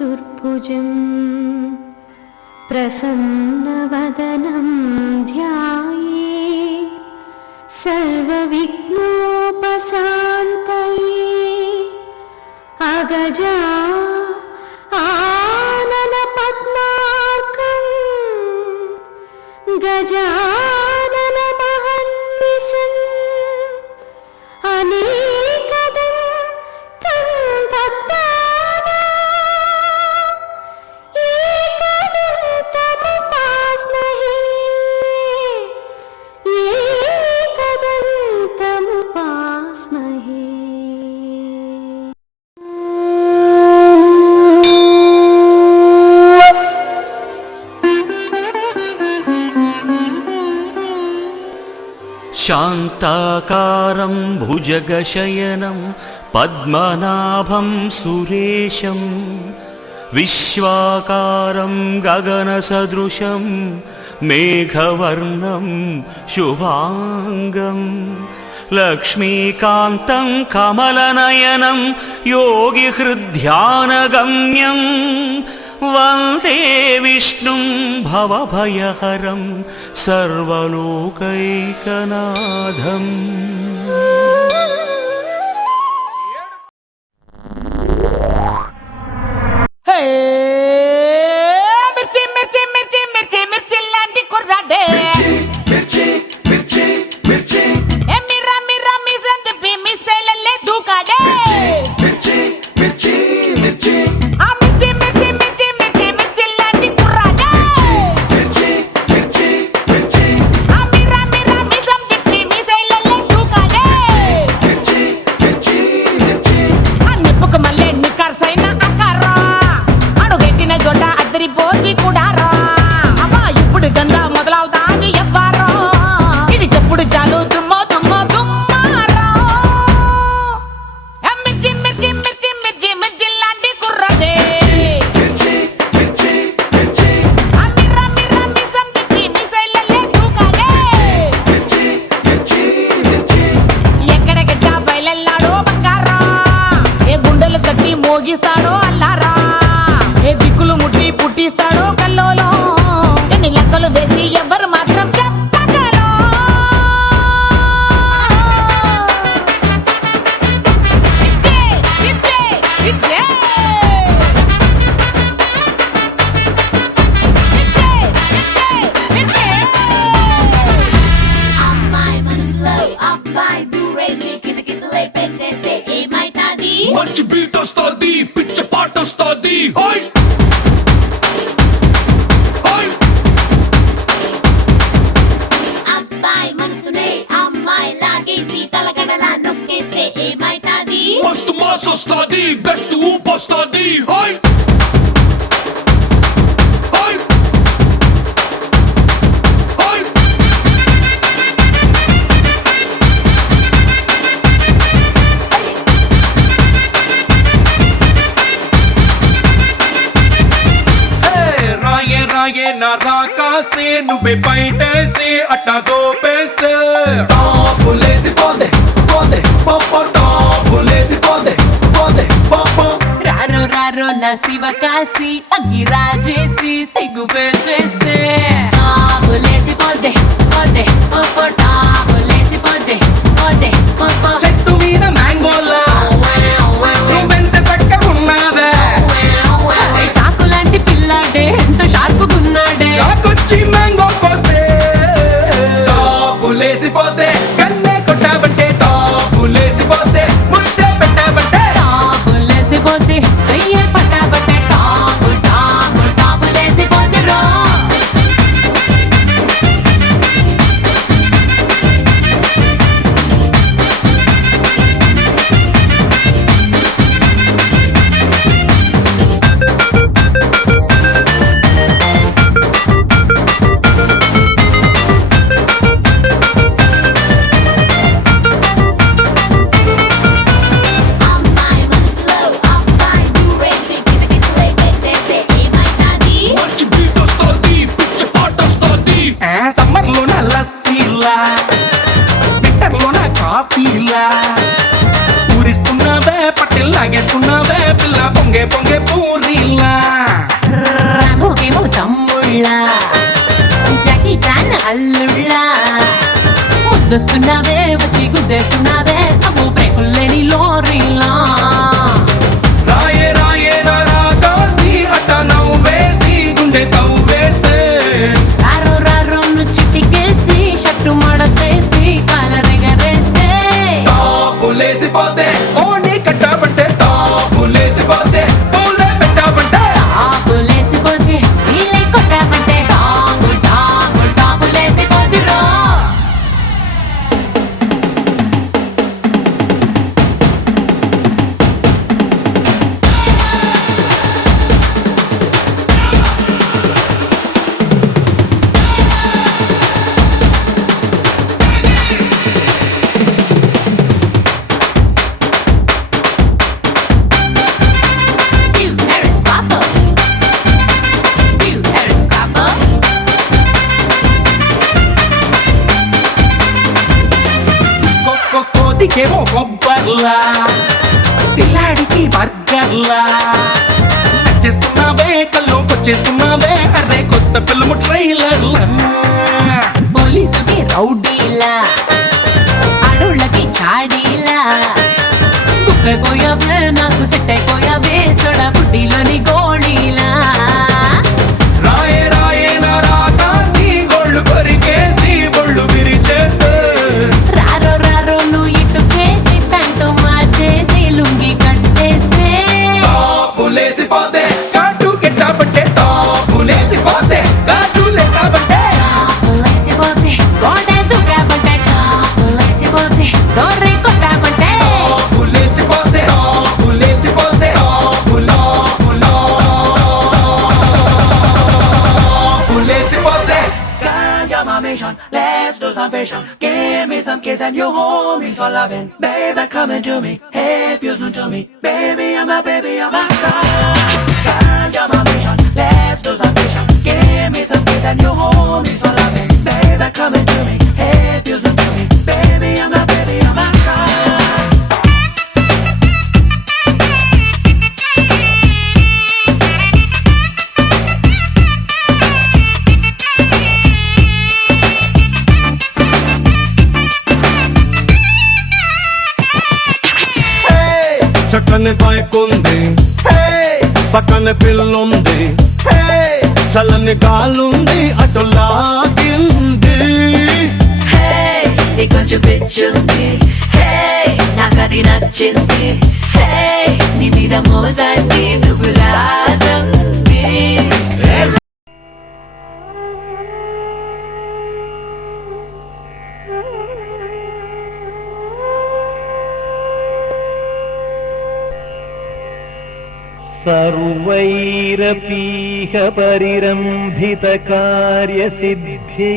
चतुर्भुजं प्रसन्नवदनं ध्याये सर्वविघ्नोपशान्तये अगजा आनन पद्मार्कं गजानन महर्निशम् अनेकदं तं भक्तानां एकदं तमुपास्महे एकदं तमुपास्महे। शान्ताकारं भुजगशयनं पद्मनाभं सुरेशं विश्वाकारं गगनसदृशं मेघवर्णं शुभांगं लक्ष्मीकान्तं कमलनयनं योगिहृद्ध्यानगम्यं वन्दे विष्णुं भवभयहरं सर्वलोकैकनाथम्। మిర్చి మిర్చి మిర్చి మిర్చి మిర్చి లాంటి కుర్రాడే మిర్రా మిర్రా మిజన్ తిప్పి మిస్సైలల్లే దూకాడే ఆ మిర్చి మిర్చి మిర్చి మిర్చి మిర్చి లాంటి కుర్రాడే ఆ మిర్రా మిర్రా మిజన్ తిప్పి మిస్సైలల్లే దూకాడే ఆ నిప్పుకు మల్లె నిక్కర్సైన అక్కరా అడుగెట్టిన జొడ్డ అద్దరిపోద్ది కూడా రా అమ్మా ఇప్పుడు గంగా మొదలవుతాది ఎవ్వారో ఇది చెప్పుడు చాలు దుమ్మో దుమ్మో దుమ్మారో మిర్చి మిర్చి మిర్చి మిర్చి మిర్చి లాంటి కుర్రదే మిర్రా మిర్రా మిసం తిప్పి మిసైలల్లే దూకాడే ఎక్కడెక్కడ బయలెల్లాడో బంగారా ఏ గుండెలు కట్టి మోగిస్తాడో అల్లారా ఏ దిక్కులు ముట్టి పుట్టిస్తాడో కల్లోలో ఎన్ని లెక్కలు వేసి ఎవ్వరు మాత్రం చెప్పగలో ఇచ్చే ఇచ్చే ఇచ్చే ఇచ్చే ఇచ్చే అమ్మాయి మనసులో అబ్బాయి దూరేసి కితకితలై పెట్టేస్తే ఏమైతాది? మంచి బీట్ వస్తుంది, పిచ్చ పాట వస్తుంది. అబ్బాయి మనసునే అమ్మాయి లాగేసి తలగడలా నొక్కేస్తే ఏమైతాది? మస్తు మాస్ వస్తుంది, బెస్ట్ ఊప్ వస్తుంది. రాయే రాయే నా రాకాసే నువ్వే బయటేసి అట్టా దోపేస్తే టాపులేసి పోందే పోందే పాప టాపులేసి పోందే పోందే పాప రారో రారో నా శివ కాసి అగ్గి రాజేసి సిగ్గు పెట్టేస్తే టాపులేసి పోద్దే పోద్దే పోపో టాపులేసి పోద్దే పోద్దే పోపో చెట్టు మీద మ్యాంగోలా నువ్వెంత చక్కగా ఉన్నావే చాకు లాంటి పిల్లాడే ఎంత షార్పుగున్నాడే చాకొచ్చి మ్యాంగో కోస్తే టాపులేసి పోతే కన్నే కొట్టాబంటే టాపులేసి పోతే ముద్దే పెట్టాబంటే టాపులేసిపోతే చెయ్యే పట్టాబట్టే టాపు టాపు టాపులేసిపోతే రో అమ్మాయి మనసులో అబ్బాయి దూరేసి కితకితలై పెట్టేస్తే ఏమైతాది? మంచి బీట్ వస్తుంది, పిచ్చ పాట వస్తుంది. సమ్మర్ లోన లస్సీలా, వింటర్ లోన కాఫీలా, ఊరిస్తున్నావే పట్టెల్ లాగేస్తున్నావే పిల్ల పొంగే పొంగే పూరీలా. అల్లుళ్ళా ముద్దొస్తున్నావే వచ్చి గుద్దేస్తున్నావే అమ్మో బ్రేకుల్లేని లోరీలా రాయే రాయే రాకాసి అట్ట నవ్వేసి గుండె తవ్వేస్తే రారో రారో చిట్టికేసి షట్టు మడతేసి కాలరెగరేస్తే టాపులేసిపోతే ఓ నీ కట్టాబంటే టాపులేసిపోతే పూలే పెట్టాబంటే టాపులేసిపోతే వీలే కొట్టామంటే టాపు టాపు టాపులేసిపోతిరో Two Harris Papa. Two Harris Papa. కోతికేమో కొబ్బర్లా పిల్లాడికి బర్గర్లా చేస్తున్నావే కల్లోకొచ్చేస్తున్నావే అరే కొత్త ఫిల్మ్ ట్రైలర్లా పోలీసుకి రౌడీలా ఆడోళ్ళకి చాడీలా బుక్ అయిపోయావే నాకు సెట్ అయిపోయావే సొడ బుడ్డిలోని గోళీలా రాయే రాయే నా రాకాసి గోళ్ళు కొరికేసి ఒళ్ళు విరిచేస్తే రారో రారో నువ్వు ఇటుకేసి ప్యాంటు మార్చేసి లుంగి కట్టేస్తే టాపులేసిపోతే కాటు కెట్టాబంటే టాపులేసిపోతే కాటులేసాబంటే చాపులేసిపోతే గోడే దుకాబంటే చాపులేసిపోతే డోర్రి కొట్టాబంటే టాపులేసిపోతే టాపులేసిపోతే టాపులేసిపోతే You're my mission, let's do some vision. Give me some kiss and you hold me so loving. Baby, come into me, if you listen to me. Baby, I'm a star. Girl, you're my mission, let's do some vision. Give me some kiss and you hold me so loving. Baby, come into me, if you listen to me. Baby, I'm a star. చక్కని bike ఉంది పక్కన పిల్లుంది చల్లని గాలుంది అటు లాగింది Hey, నీ కొంచెం పిచ్చుంది Hey, నాకది నచ్చింది Hey, నీ మీద మోజంది నువ్వు రాజంది सर्वैरपीह परिरम्भितकार्यसिद्ध्यै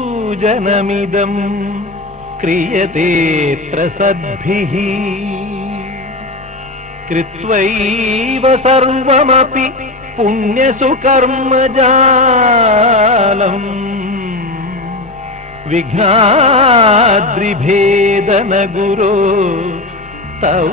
विघ्नेशपूजनमिदं क्रियतेऽत्र सद्भिः कृत्वैव सर्वमपि पुण्यसुकर्मजालम् विघ्नाद्रिभेदन गुरो तव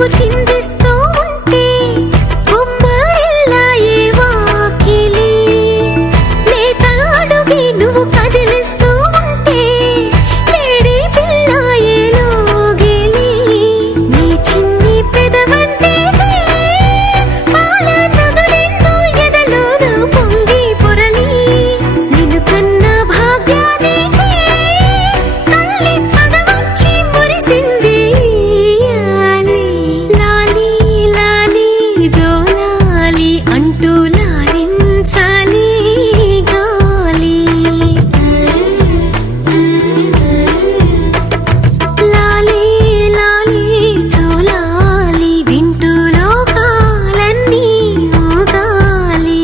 నువ్వు చిందిస్తూ ఉంటే బొమ్మరిల్లాయే వాకిలి లేత అడుగే నువ్వు కదిలిస్తూ ఉంటే వేడి పిల్లాయే లోగిలి నీ చిన్ని పెదవంటే పాల నదులెన్నో ఎదలోన పొంగి పొరలి నిన్ను కన్న భాగ్యానికి తల్లి పదవచ్చి మురిసింది లాలి లాలి జోలాలి అంటూ లాలించాలి గాలి లాలి లాలి జోలాలి వింటూ లోకాలన్నీ ఊగాలి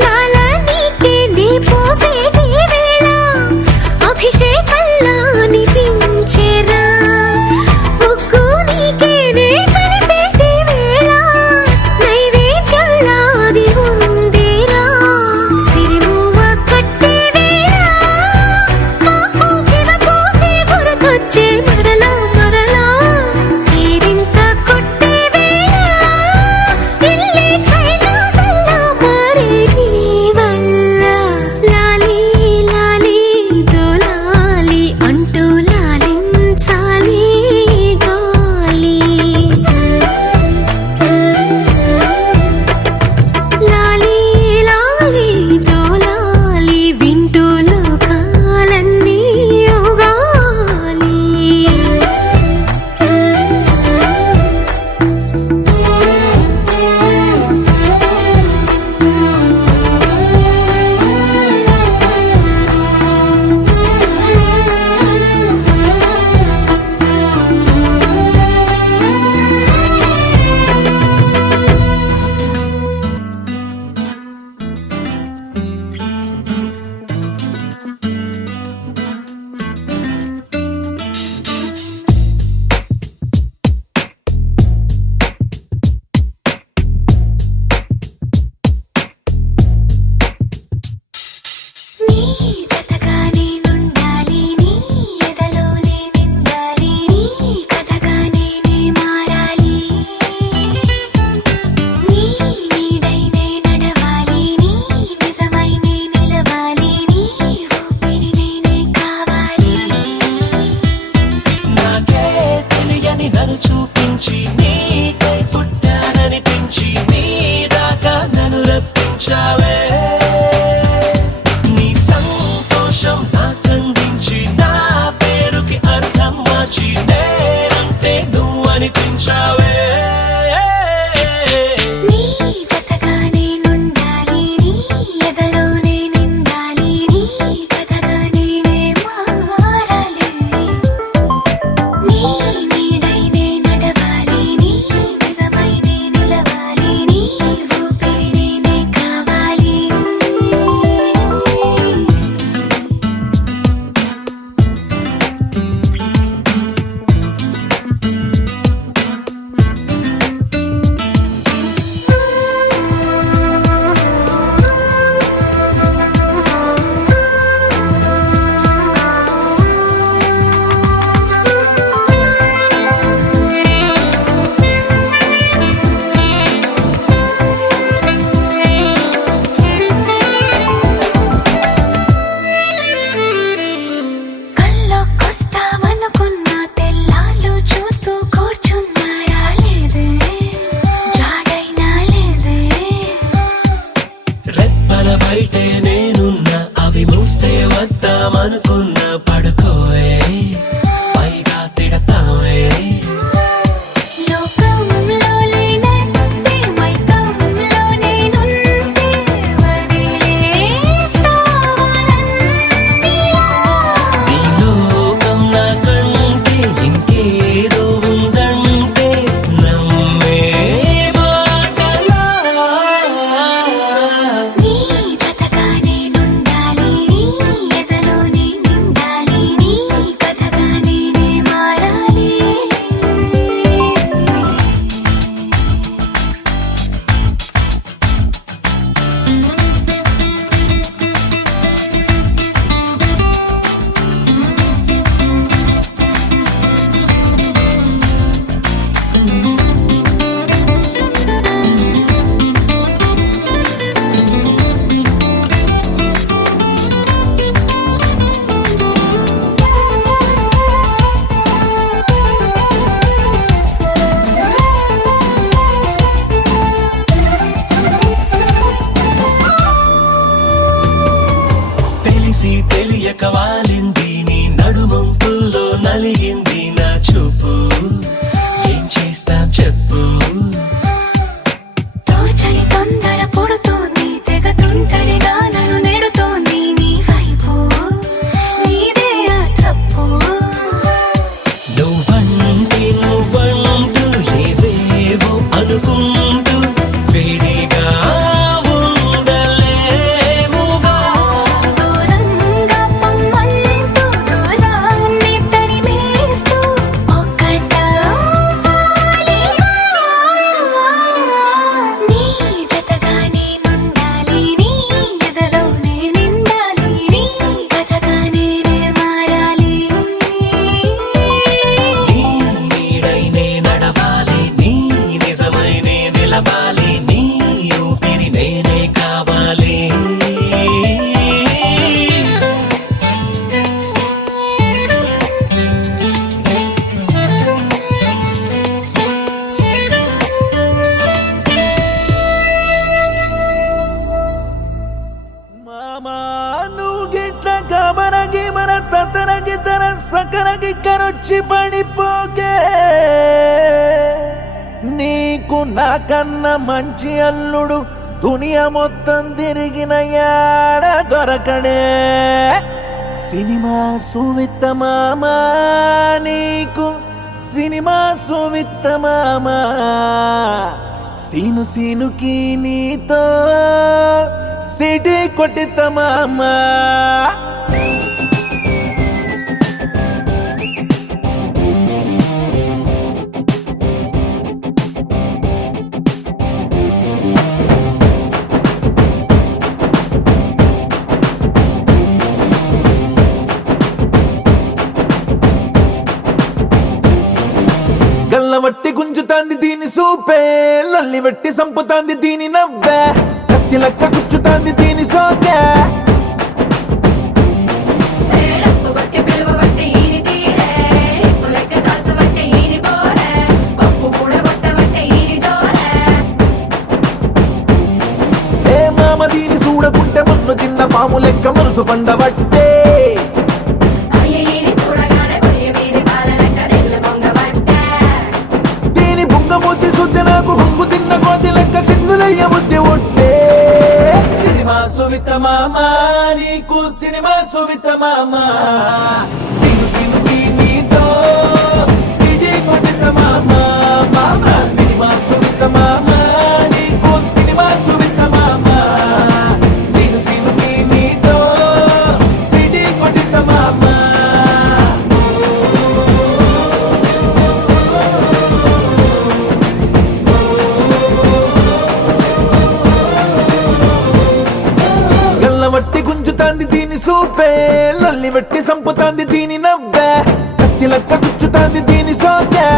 లాల నీకే నీ పోసేటి వేళ అభిషేకంలా అనిపించేరా ముగ్గు నీకే నే కలిపేటి వేళ నైవేద్యంలా అది ఉండేరా సిరిమువ్వ కట్టే వేళ మాకు శివ పూజే గుర్తొచ్చే మరలా మరలా తీరింత కొట్టే వేళ ఇల్లే కైలాసంలా మారే నీ వల్ల లాలి లాలి జోలాలి అంటూ లాలించాలి గాలి లాలి లాలి జోలాలి వింటూ లోకాలన్నీ ఊగాలి నీ జతగా నేనుండాలి నీ ఎదలోనే నిండాలి నీ కథగా నేనే మారాలి నీ నీడై నే నడవాలి నీ నిజమై నే నిలవాలి నీ ఊపిరి నేనే కావాలి నాకే తెలియని నన్ను చూపించి నీకై పుట్టాననిపించి నీ దాకా నన్ను రప్పించావే నీ సంతోషం నాకందించి నా పేరుకి అర్థం మార్చి నేనంటే నువ్వు అనిపించావే నీ జతగా నేనుండాలి నీ ఎదలోనే నిండాలి నీ కథగా నేనే మారాలి నీ నీడై నే నడవాలి నీ నిజమై నే నిలవాలి నీ ఊపిరి నేనే కావాలి కల్లోకొస్తావనుకున్న తెల్లాళ్ళు చూస్తూ కూర్చున్నారా లేదే జాడైనా లేదే రెప్పల బయటే నేనున్నా అవి మూస్తే వద్దామనుకున్నా పడుకోవే పైగా తిడతావే లోకంలో లేనంటే మైకంలో నేనుంటే వదిలేస్తావా నన్నిలా తెలిసి తెలియక వాలింది నీ నడుమంపుల్లో నలిగింది నా చూపు ఏం చేస్తాం చెప్పు తోచని తొందర పుడుతోంది తెగ తుంటరిగా నన్ను నెడుతోంది నీ వైపు నీదే ఆ తప్పు నువ్వంటూ ఏవేవో అనుకుంటూ వేడిగా ఉండలేముగా దూరంగా పొమ్మంటూ దూరాన్ని తరిమేస్తూ నీ జతగా నేనుండాలి నీ ఎదలోనే నిండాలి నీ కథగా నేనే మారాలి నీ నీడై నే నడవాలి నీ నిజమై నే నిలవాలి నీ ఊపిరి నేనే కావాలి మామా నువ్వు గిట్ల కబరగి మన తతరగి తన సకరగి కరొచ్చి పడిపోకే నీకు నాకన్నా మంచి అల్లుడు దునియా మొత్తం తిరిగిన యాడ దొరకడే సినిమా సువిత్త మామా నీకు సినిమా సువిత్త మామా సీను సీనుకి నీతో సిటీ కొట్టిత మామా గల్లవట్టి గుంజుతాంది దీని సూపే లల్లి వెట్టి సంపుతాంది దీని నవ్వే కత్తి లెక్క గుచ్చుతాంది దీని సోకే ఏ మామ దీని చూడకుంటే మన్ను తిన్న పాము లెక్క మనసు పండబట్టే దీని బుంగమూతి సుద్ది నాకు బొంగు తిన్న కోతి లెక్క సింగులయ్య బుద్ధి ఒట్టే సినిమా సువిత మామా నీకు సినిమా సువిత మామా సిను సినుకి నీతో సిటీ కొట్టిత మామా మామా సినిమా సువిత మామా నీకు సినిమా సువిత మామా సిను సినుకి నీతో సిటీ కొట్టిత మామా గల్లవట్టి గుంజుతాంది దీని సూపే లల్లి వెట్టి సంపుతాంది దీని నవ్వే కత్తి లెక్క గుచ్చుతాంది దీని సోకే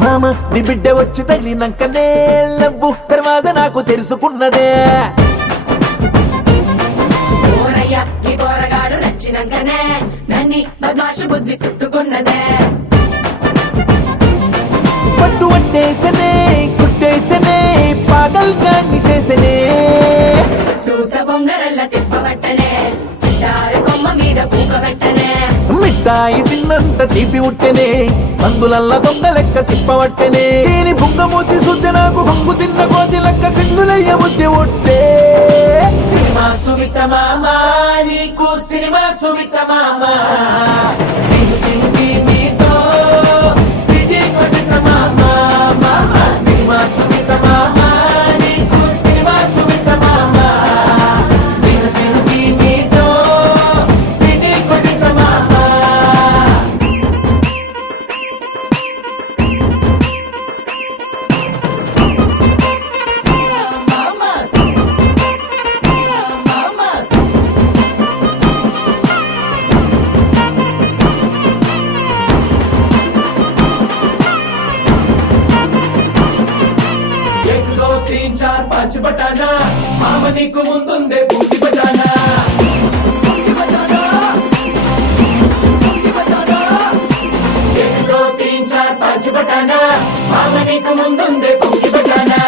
మామ నీ బిడ్డ వచ్చి తగిలినాకనే లవ్వు తర్వాత నాకు తెలుసుకున్నదే నచ్చినాకనే నన్ని బద్మాషు బుద్ధి చుట్టుకున్నదే పట్టు పట్టేసనే కుట్టేసనే పాగల్ గాన్ని చేసనే తూత బొంగరల్ల తిప్పబట్టనే సితారు కొమ్మ మీద కూకబెట్టనే మిఠాయి తిన్నంత తీపి ఉట్టెనే సందులల్ల దొంగ లెక్క తిప్పవట్టెనే దీని బుంగమూతి సుద్ది నాకు బొంగు తిన్న కోతి లెక్క సింగులయ్య బుద్ధి ఒట్టే సినిమా సువిత మామా నీకు సినిమా సువిత మామా సిను సినుకి నీతో సిటీ కొట్టిత మామా మామా సినిమా సువిత మామా నీకు సినిమా సువిత మామా సిను సినుకి నీతో సిటీ కొట్టిత మామా మామ నీకు ముందుందే బూంది బజానా ఎనిమిదో తీన్ చార్ పాంచ్ బటానా మామ నీకు ముందుందే బూంది బజానా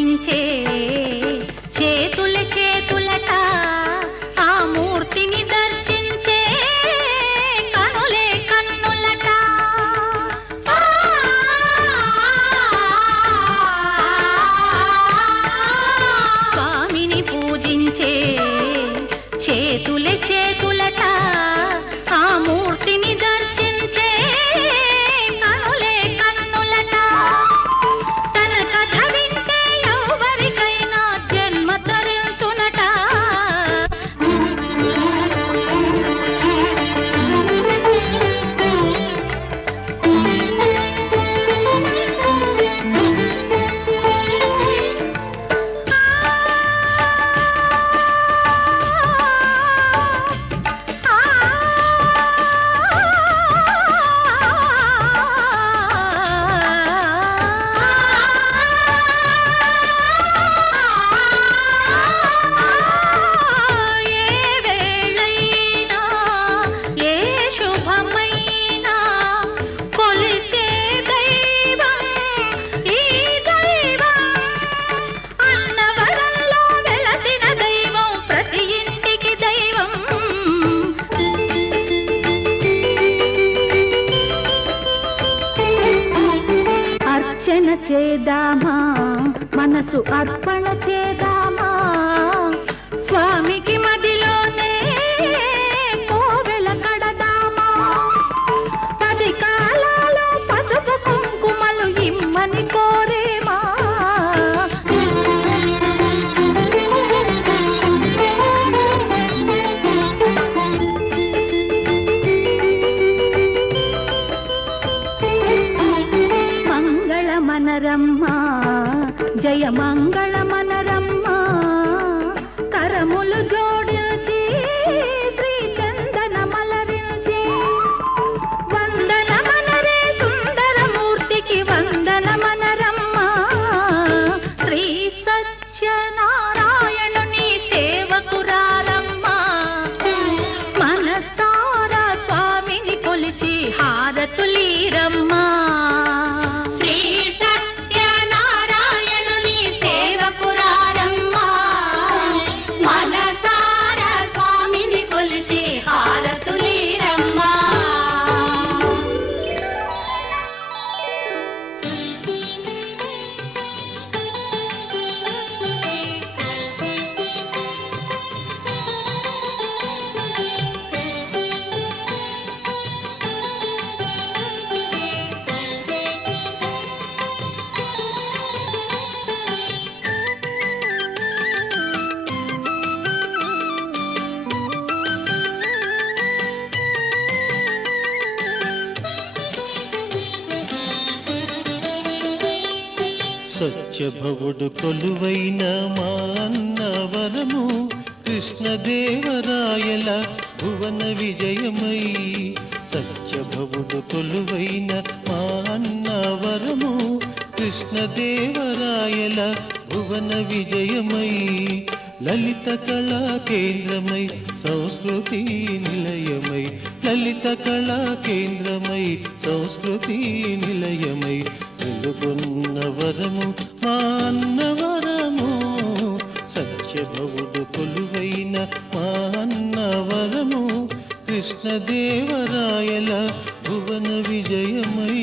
పూజించే చేతుల చేతులట ఆ మూర్తిని దర్శించే కనులే కన్నులట స్వామిని పూజించే చేతుల చేతులట ఆ మూర్తిని దర్శించే కనులే కన్నులట తన కథ వింటే ఎవరికైనా జన్మ తరించునట చేదామా మనసు అర్పణ చేదామా స్వామికి మదిలోనే కోవెల కడదామా 10 కాలాలో పసుపు కుంకుమలు ఇమ్మని కోరేమా మనరమ్మా జయ మంగళ మనరమ్మా కరములు జోడించి శ్రీ చందన మలరించి వందన మనరే సుందరమూర్తికి వందన మనరమ్మా శ్రీ సత్యనారాయణుని సేవకురారమ్మా మనసారా స్వామిని కొలిచి హారతులీరమ్మా సత్యభవుడు కొలువైన మా అన్నవరము కృష్ణదేవరాయల భువన విజయమై సత్యభవుడు కొలువైన మా అన్నవరము కృష్ణదేవరాయల భువన విజయమై లలిత కళా కేంద్రమై సంస్కృతి నిలయమై లలిత కళా కేంద్రమై సంస్కృతి నిలయమై వెలుగొన్న వరము మా అన్నవరము సత్యభవుడు కొలువైన మా అన్నవరము కృష్ణదేవరాయల భువన విజయమై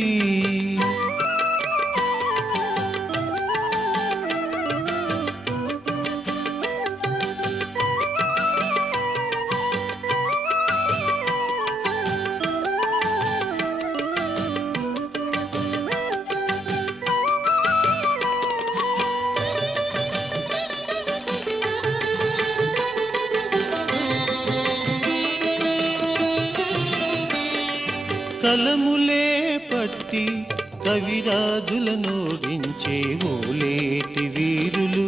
కలములే పట్టి కవిరాజులనోడించే ఓలేటి వీరులు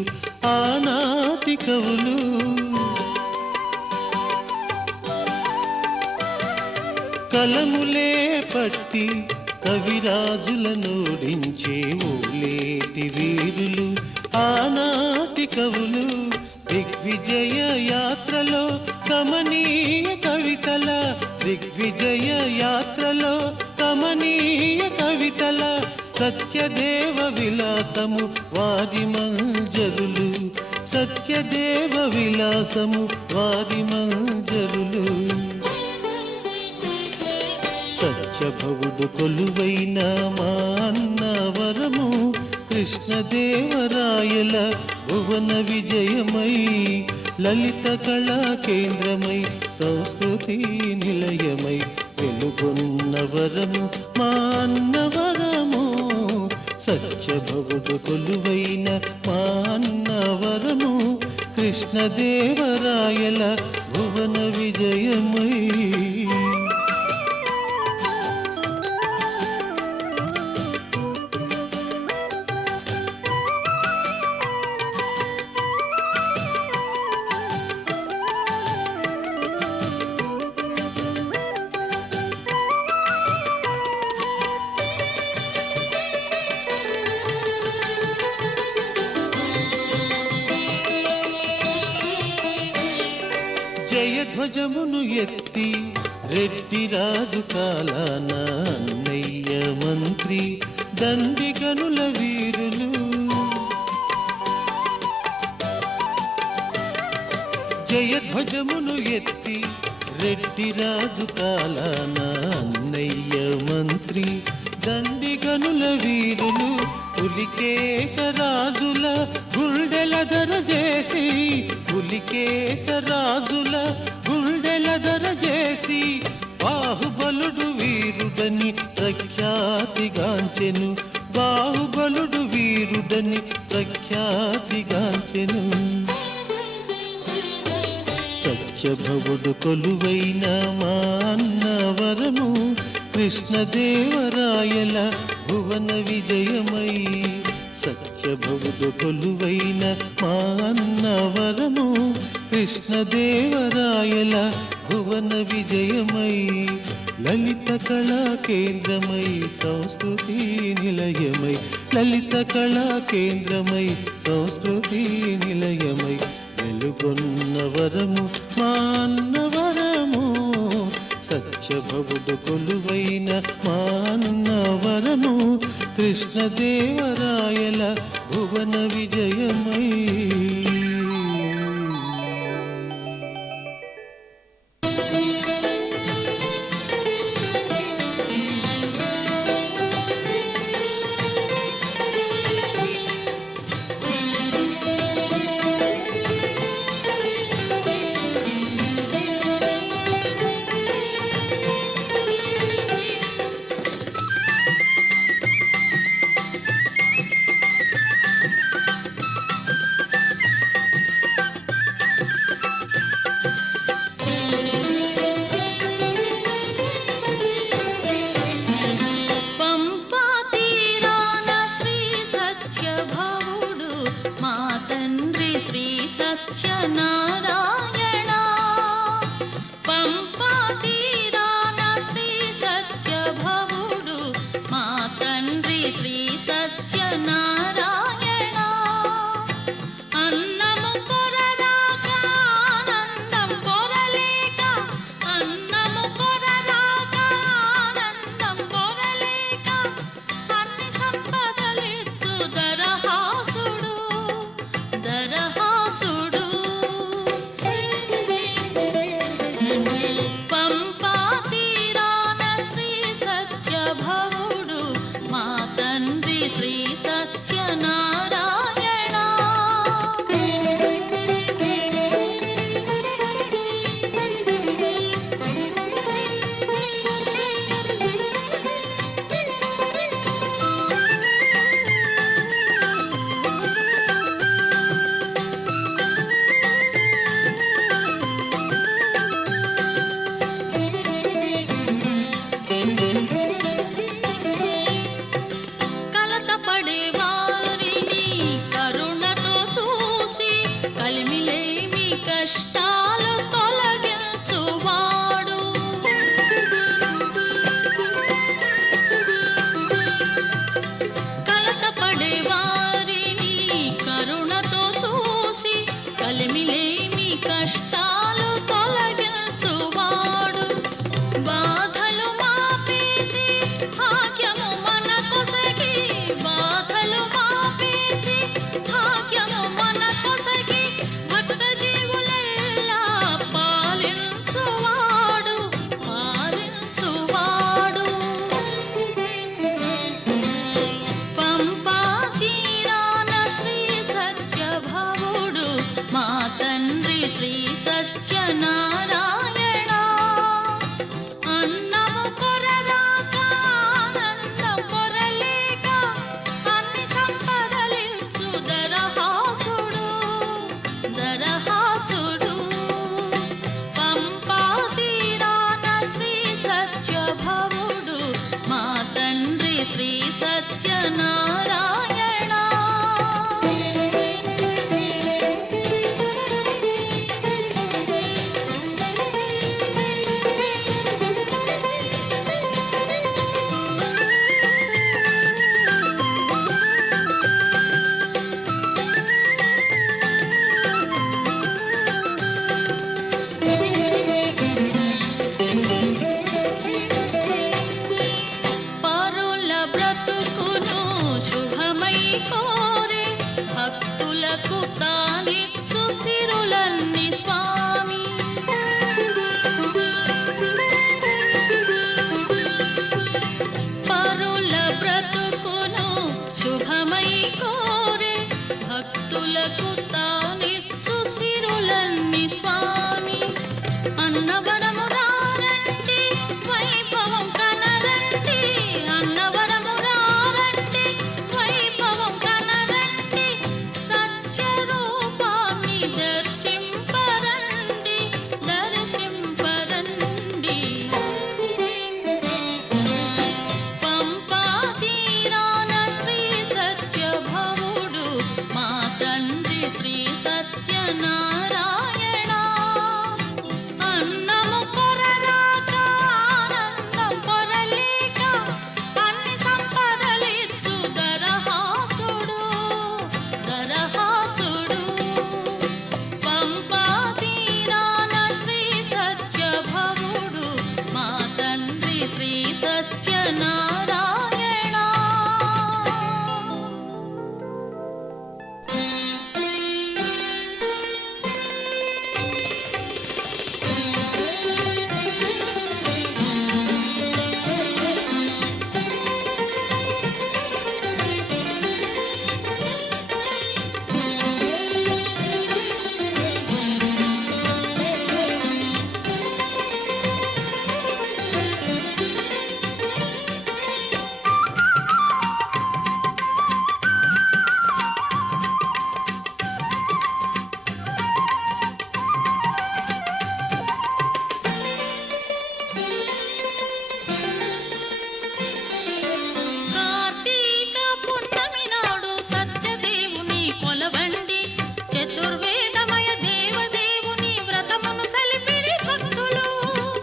ఆనాటి కవులు కలములే పట్టి కవిరాజులనోడించే ఓలేటి వీరులు ఆనాటి కవులు దిగ్విజయ యాత్రలో కమనీయ కవితల దిగ్విజయ యాత్రలో కమనీయ కవితల సత్య సత్యదేవ విలాసము వారి మంజరులు, సత్యదేవ విలాసము వారి మంజరులు. సత్యభవుడు కొలువైన మా అన్నవరము కృష్ణదేవరాయల భువన విజయమై, లలిత కళా కేంద్రమై, సంస్కృతి నిలయమై వెలుగొన్న వరము మా అన్నవరము. సత్యభవుడు కొలువైన మా అన్నవరము కృష్ణదేవరాయల భువన విజయమై. జయధ్వజమును ఎత్తి రెడ్డి రాజు కాలాన అన్నయ్య మంత్రి దండిగనుల వీరులు. జయధ్వజమును ఎత్తి రెడ్డి రాజు కాలాన అన్నయ్య మంత్రి దండిగనుల వీరులు. పులికేశరాజుల గుండెల దర చేసి, పులికేశరాజుల గుండెల దర చేసి బాహుబలుడు వీరుడని ప్రఖ్యాతిగాంచెను, బాహుబలుడు వీరుడని ప్రఖ్యాతిగాంచెను. సత్యభవుడు కొలువైన మా అన్నవరము కృష్ణదేవరాయల భువన విజయమై, సత్యభవుడు కొలువైన మా అన్నవరము కృష్ణదేవరాయల భువన విజయమై, లలిత కళా కేంద్రమై, సంస్కృతి నిలయమై, లలిత కళా కేంద్రమై, సంస్కృతి నిలయమై వెలుగొన్న వరము మా అన్నవరము. సత్యభవుడు కొలువైన మా అన్నవరము కృష్ణదేవరాయల భువన విజయమై. సత్యనారాయణ పంపా తీరాన శ్రీ సత్యభవుడు మా తండ్రి శ్రీ సత్యనారాయణ అన్నము కొరదాక ఆనందం కొరలేక అన్నము కొరదాక ఆనందం కొరలేక అన్ని సంపదలిచ్చు దరహాసుడు దరహాసుడు సత్యనారాయణ అన్నము కొరదాక ఆనందం కొరలేక అన్ని సంపదలిచ్చు దరహాసుడు దరహాసుడు పంపా తీరాన శ్రీ సత్యభవుడు మా తండ్రి శ్రీ సత్యనారాయణ పరుల బ్రతుకును శుభమై కోరే భక్తులకు తానిచ్చు సిరులన్ని స్వామి పరుల బ్రతుకును శుభమై కోరే భక్తులకు తానిచ్చు సిరులన్ని స్వామి అన్నవరము రారండి వైభవం కనరండి అన్నవరము రారండి వైభవం కనరండి సత్యరూపాన్ని దర్శింపరండి దర్శింపరండి పంపా తీరాన శ్రీ సత్యభవుడు మా తండ్రి శ్రీ సత్యనారాయణ అన్నము కొరదాక ఆనందం కొరలేక అన్ని సంపదలిచ్చు దరహాసుడు దరహాసుడు పంపా తీరాన శ్రీ సత్యభవుడు మా తండ్రి శ్రీ సత్యనారాయణ కార్తీక పున్నమి నాడు సత్యదేవుని కొలవండి చతుర్వేదమయ దేవదేవుని వ్రతమును సలిపిరి భక్తులు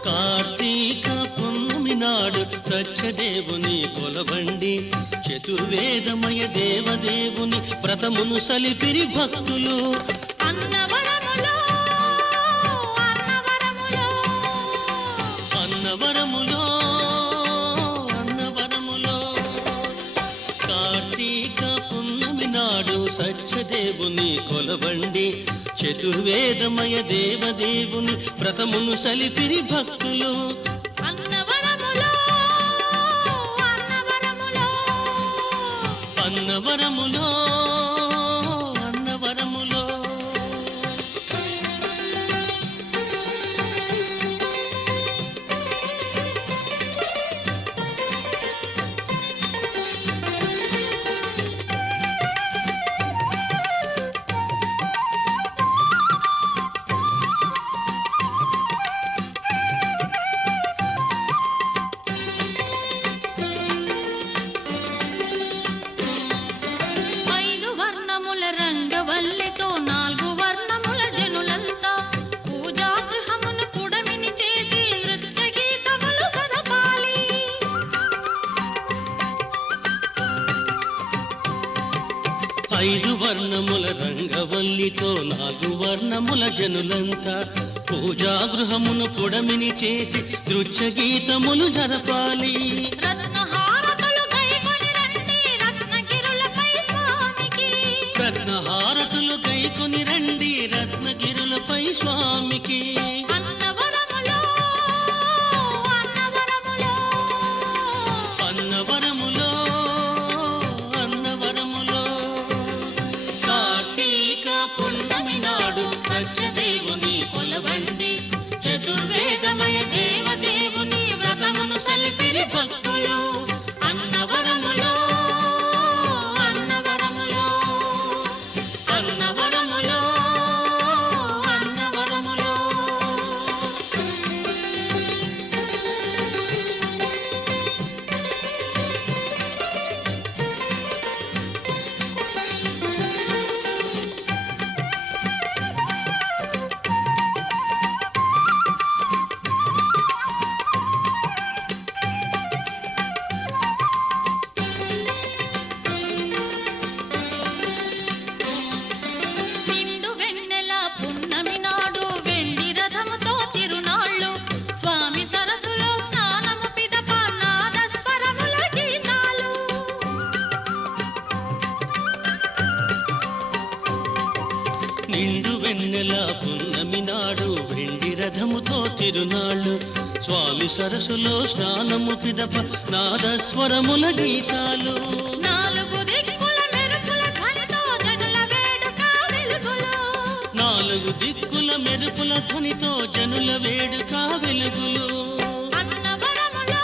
కార్తీక పున్నమి నాడు సత్యదేవుని కొలవండి చతుర్వేదమయ దేవదేవుని వ్రతమును సలిపిరి భక్తులు అన్నవరములో అన్నవరములో అన్నవరములో అన్నవరములో కార్తీక పున్నమి నాడు సత్యదేవుని కొలవండి చతుర్వేదమయ దేవదేవుని వ్రతమును సలిపిరి భక్తులు అన్నవరములో అన్నవరములో అన్నవరములో అన్నవరములో ఐదు వర్ణముల రంగవల్లితో నాలుగు వర్ణముల జనులంతా పూజా గృహమును పుడమిని చేసి నృత్య గీతములు సరపాలి ఐదు వర్ణముల రంగవల్లితో నాలుగు వర్ణముల జనులంతా పూజాగృహమును పుడమిని చేసి నృత్య గీతములు జరపాలి రత్నహారతులు గైకొని రండి రత్నగిరులపై స్వామికి రత్నహారతులు గైకొని రండి రత్నగిరులపై స్వామికి అన్నవరములో అన్నవరములో అన్నవరములో అన్నవరములో కార్తీక పున్నమి నాడు సత్యదేవుని కొలవండి నిండు వెన్నెల పున్నమి నాడు వెండి రథముతో తిరునాళ్ళు స్వామి సరస్సులో స్నానము పిదప నాదస్వరముల గీతాలు నాలుగు దిక్కుల మెరుపుల ధ్వనితో జనుల వేడుక వెలుగులు నాలుగు దిక్కుల మెరుపుల ధ్వనితో జనుల వేడుక వెలుగులు అన్నవరములో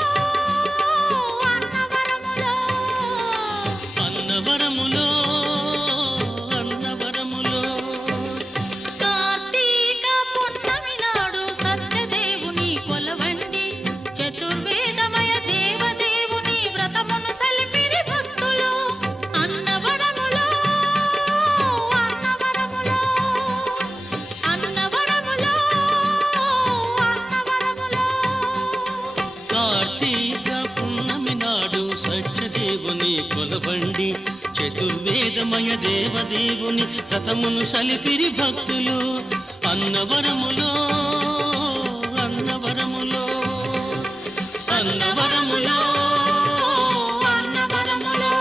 అన్నవరములో అన్నవరములో అన్నవరములో కార్తీక పున్నమి నాడు సత్యదేవుని కొలవండి చతుర్వేదమయ దేవదేవుని వ్రతమును సలిపిరి భక్తులు అన్నవరములో అన్నవరములో అన్నవరములో అన్నవరములో కార్తీక పున్నమి నాడు సత్యదేవుని కొలవండి చతుర్వేదమయ దేవదేవుని రథమును సలిపిరి భక్తులు అన్నవరములో అన్నవరములో అన్నవరములో అన్నవరములో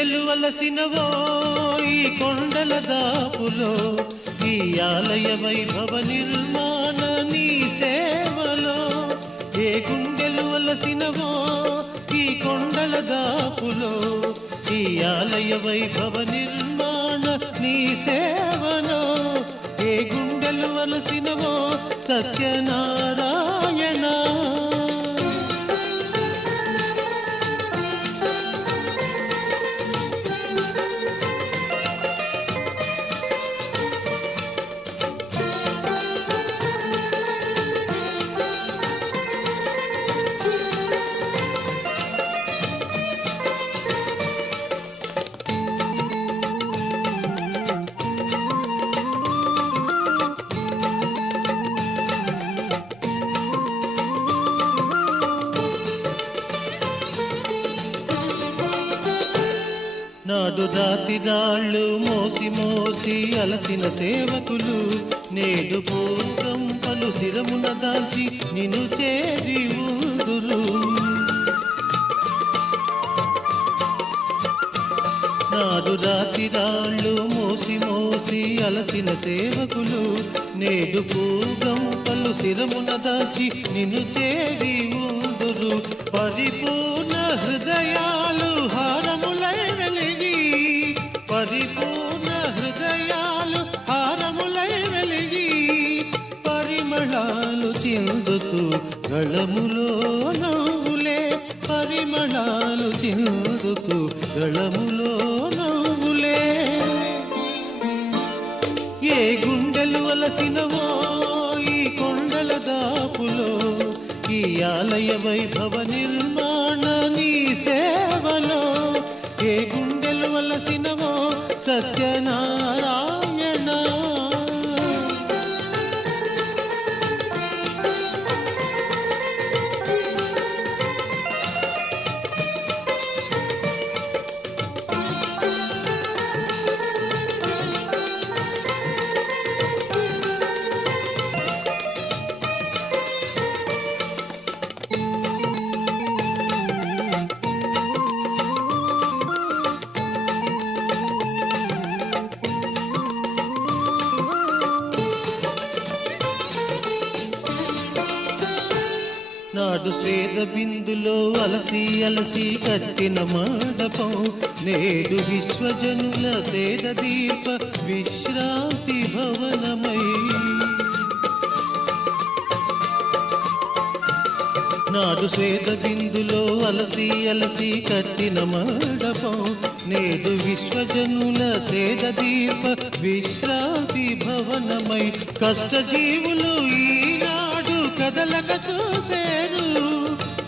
గుండెలు అలసినవో ఈ కొండల దాపులో ఈ ఆలయ వైభవ నిర్మాణ నీ సేవలో ఏ గుండెలు అలసినవో ఈ కొండల దాపులో ఈ ఆలయ వైభవ నిర్మాణ నీ సేవలో ఏ గుండెలు అలసినవో సత్యనారాయణ నాడు రాతిరాళ్ళు మోసి మోసి అలసిన సేవకులు నేడు పూగంపలు శిరమున దాల్చి నిన్ను చేరి ఉందురు నాడు రాతిరాళ్ళు మోసి మోసి అలసిన సేవకులు నేడు పూగంపలు శిరమున దాల్చి నిన్ను చేరి ఉందురు పరిపూర్ణ హృదయాలు హారములై వెలిగి పరిపూర్ణ హృదయాలు హారములై వెలిగి పరిమళాలు చిందుతూ గళములో నవ్వులే పరిమళాలు చిందుతూ గళములో నవ్వులే ఏ గుండెలు అలసినవో ఈ కొండల దాపులో ఈ ఆలయ వైభవ నిర్మాణ నీ సేవలో ఏ గుండెలు అలసినవో సత్యనారాయణ నాడు స్వేద బిందులో అలసి అలసి కట్టిన మండపం నేడు విశ్వజనుల సేద దీప విశ్రాంతి భవనమై నాడు స్వేద బిందులో అలసి అలసి కట్టిన మండపం నేడు విశ్వజనుల సేద దీప విశ్రాంతి భవనమై కష్టజీవులు ఈనాడు కదలక చూసేరు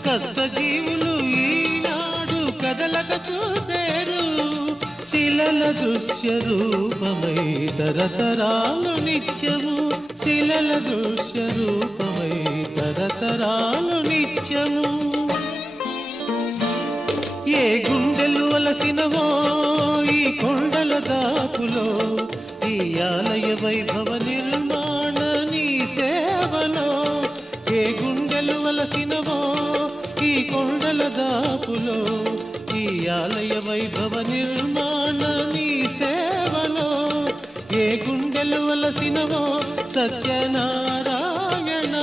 కష్టజీవులు ఈనాడు కదలక చూసేరు శిలల దృశ్య రూపమై తరతరాలు నిత్యము శిలల దృశ్య రూపమై తరతరాలు నిత్యము ఏ గుండెలు అలసినవో ఈ కొండల దాపులో ఈ ఆలయ వైభవ నిర్మాణ నీ సేవలో ఏ గుండెలు అలసినవో ఈ కొండల దాపులో ఈ ఆలయ వైభవ నిర్మాణ నీ సేవలో ఏ గుండెలు అలసినవో సత్యనారాయణ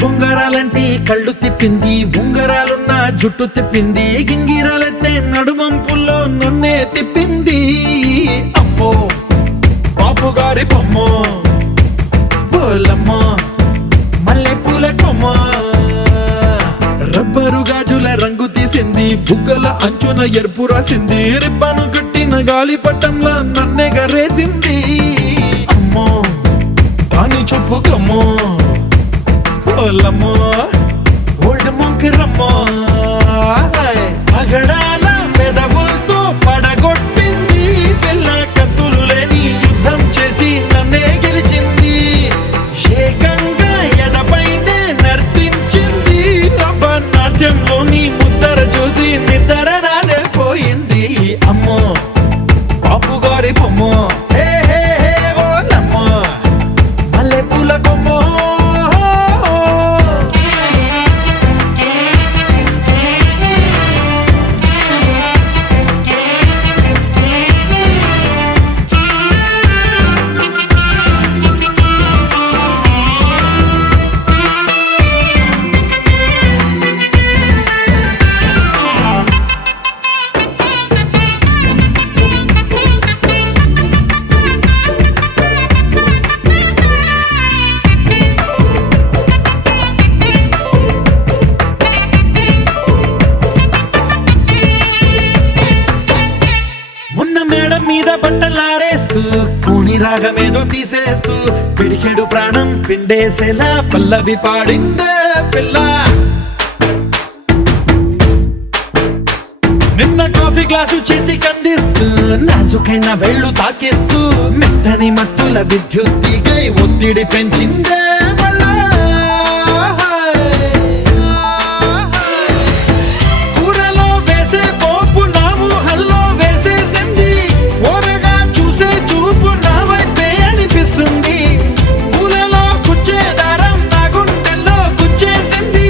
బొంగరాలంటే కళ్ళు తిప్పింది ఉంగరాలున్న జుట్టు తిప్పింది గింగిరాలైతే నడుమంపుల్లో నన్నే తిప్పింది అమ్మో బాబు గారి బొమ్మ పోలమ్మ మల్లె పూల కొమ్మ రబ్బరు గాజుల రంగు తీసింది బుగ్గల అంచున ఎరుపు రాసింది రిబ్బను కట్టిన గాలిపటంలా నన్నే గరేసింది అమ్మో దాని చెప్పు కమ్మో ఓలమ్మో ఓల్డ్ మొంకిరమ్మో పగడాల పెదవులతో పడగొట్టింది పిల్ల కత్తులు లేని యుద్ధం చేసి నన్నే గెలిచింది ఏకంగా ఎదపైనే నర్తించింది నాట్యంలోని ముద్దర చూసి నిద్ర నాదే పోయింది అమ్మో బాపు గారి బొమ్మ హే హే హే ఓలమ్మో మల్లె పూల మీద బట్టలారేస్తూ కూని రాగమేదో తీసేస్తూ పిడికెడు ప్రాణం పిండేసేలా పల్లవి పాడిందే పిల్ల. నిన్న కాఫీ గ్లాసు చేతి కందిస్తూ నాజుకైన వేళ్ళు తాకేస్తూ మెత్తని మత్తుల విద్యుత్ తీగై ఒత్తిడి పెంచిందే మళ్ళా. కూరలో వేసే పోపు నా ఊహల్లో వేసేసింది, ఓరగా చూసే చూపు నా వైపే అనిపిస్తుంది. పూలలో గుచ్చే దారం నా గుండెల్లో గుచ్చేసింది,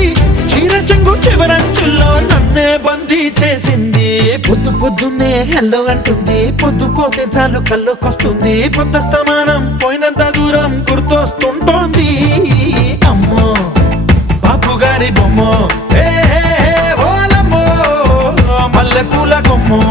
చీర చెంగు చివరంచుల్లో నన్నే బందీ చేసింది. పొద్దు పొద్దున్నే హెల్లో అంటుంది, పొద్దు పోతే చాలు కళ్ళొకొస్తుంది. పొద్దు స్తమానం పోయినంత దూరం గుర్తొస్తుంటోంది. అమ్మో బాపు గారి బొమ్మో, ఓలమ్మో మల్లె పూల కొమ్మో.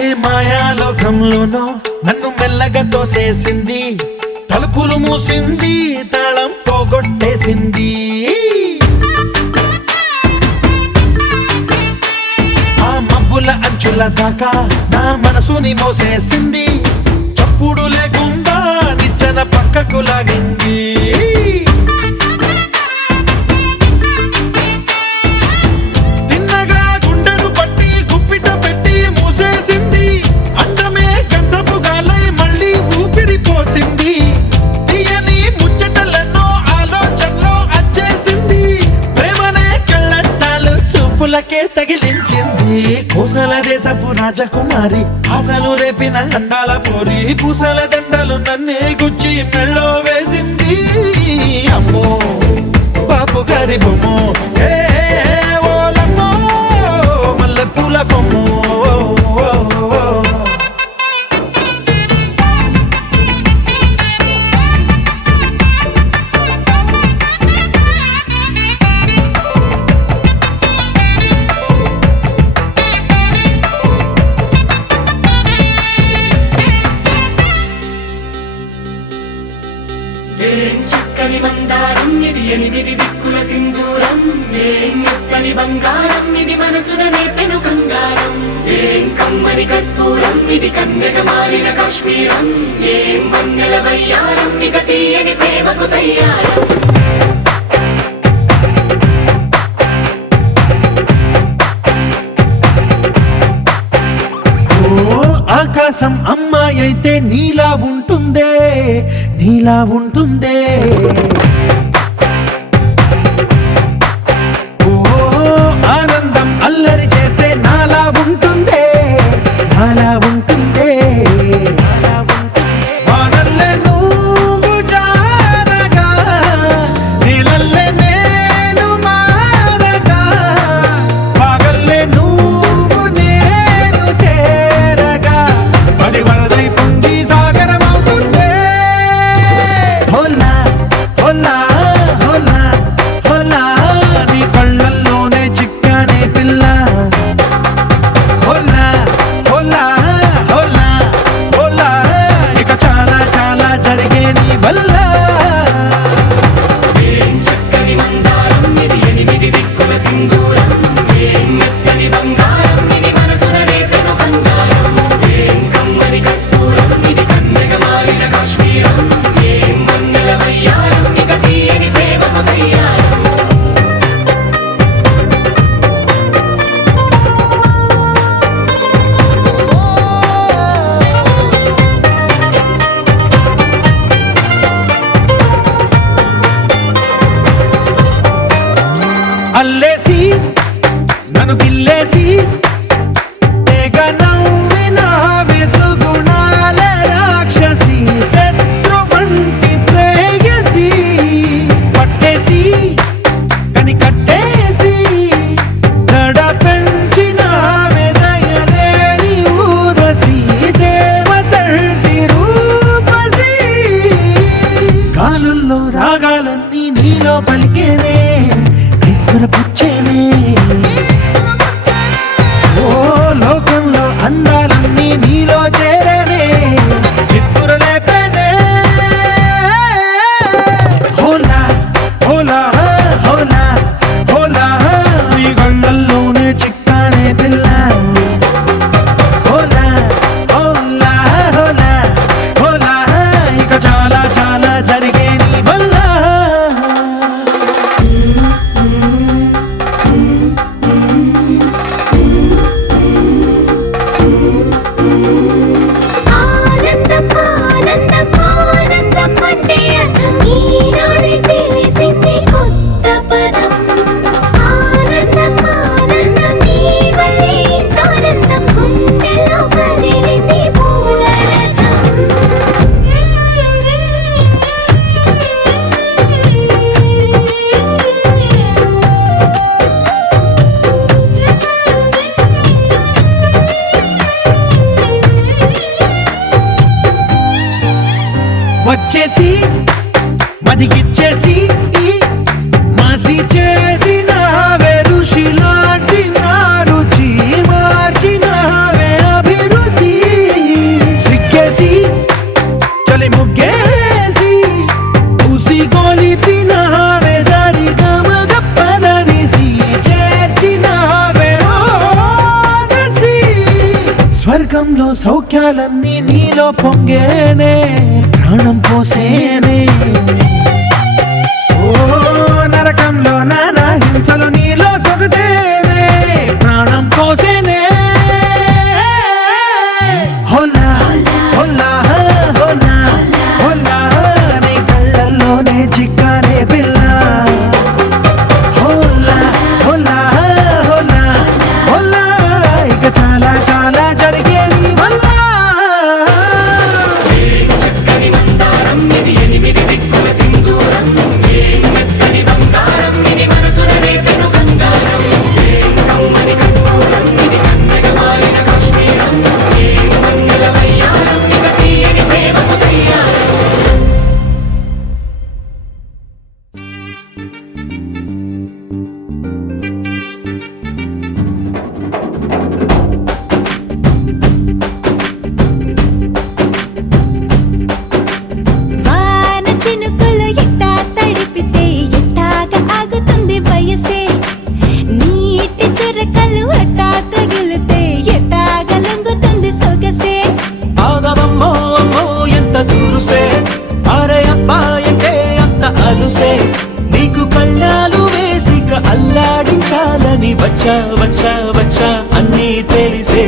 ఏ మాయాలోకంలోనో నన్ను మెల్లగా తోసేసింది, తలుపులు మూసింది, తాళం పోగొట్టేసింది. ఆ మబ్బుల అంచుల దాకా నా మనసుని మోసేసింది, చప్పుడు లేకుండా నిచ్చెన పక్కకు లాగింది. పూలకే తగిలించింది, కోసల దేశపు రాజకుమారి ఆశలు రేపిన అండాల పోరి. పూసల దండలు నన్నే గుచ్చి మెళ్ళో వేసింది. అమ్మో బాపు గారి బొమ్మో, ఓలమ్మో మల్లె పూల కొమ్మో. ఏం చక్కని మందారం ఇది, ఎనిమిది దిక్కుల సింధూరం. ఏం మెత్తని బంగారం ఇది, మనసున నేపెను కంగారం. ఏం కమ్మని కర్పూరం ఇది, కన్నెగ మారిన కాశ్మీరం. ఏం వన్నెల వయ్యారం ఇక తీయని ప్రేమకు తయ్యారం. ఆకాశం అమ్మాయి అయితే నీలా ఉంటుందే, నీలా ఉంటుందే. ఓ ఆనందం అల్లరి చేస్తే నాలా ఉంటుందే, నాలా ఉంటుందే. వానల్లే నువ్వు జారగా, నీలల్లే నేను మారగా, పగల్లే నువ్వు నేను చేరగా, పడి వరదై పొంగి సాగరమవుతుందే. హోలా హోలా పలికేనే నిద్ర పుచ్చేనే ఓ లోకంలో అందాలన్నీ నీలో చేరేనే నిద్ర లేపేనే హోలా హోలా హోలా హోలా నీ గళ్ళల్లోనే చిక్కానే పిల్ల హోలా హోలా హోలా హోలా ఇక చాలా చాలా జరిగే నీ వల్ల ఆనందం ఆనందం ఆనందం అంటే అర్థం ఈనాడే తెలిసింది కొత్త పదం ఆనందం ఆనందం నీ వల్లే ఇంత ఆనందం గుండెలో కదిలింది వచ్చేసి మదిగిచ్చేసి మాసి చేసిన ఋషిలాంటి నా రుచి మార్చినవే అభిరుచి సిక్కేసి చలి ముగ్గేసి పూసి గోలిపినవే సరి గమగప్పదనిసి చేర్చినవే ఓదసి స్వర్గంలో సౌఖ్యాలన్నీ నీలో పొంగేనే ప్రాణం పోసేనే ఓ నరకంలో నానా హింసలు నీలో సొగసేనే ప్రాణం పోసేనే హోలా హోలా హోలా హోలా నీ కళ్ళల్లోనే చిక్కానే పిల్ల హోలా హోలా హోలా హోలా ఇక చాలా చాలా జరిగే నీ వల్ల చక్కని మందారం ఇది ఎనిమిది దిక్కుల సింధూరం ఏం మెత్తని బంగారం ఇది మనసున రేపెను కంగారం ఏం కమ్మని కర్పూరం ఇది కన్నెగ మారిన కాశ్మీరం ఏం మంగళ వయ్యారం ఇక తీయని ప్రేమకు తయ్యారం వాన చినుకులు ఎట్టా తడిపితే ఎట్టాగా ఆగుతుంది వయసే నీటి చురకలు అట్టా తగిలితే ఎట్టాగా లొంగుతుంది సొగసే ఆగవమ్మో అమ్మో ఎంత దూరుసే అరే అబ్బాయంటే అంత అలుసే నీకు కళ్ళాలు వేసిక అల్లాడించాలని వచ్చా వచ్చా వచ్చా అన్నీ తెలిసే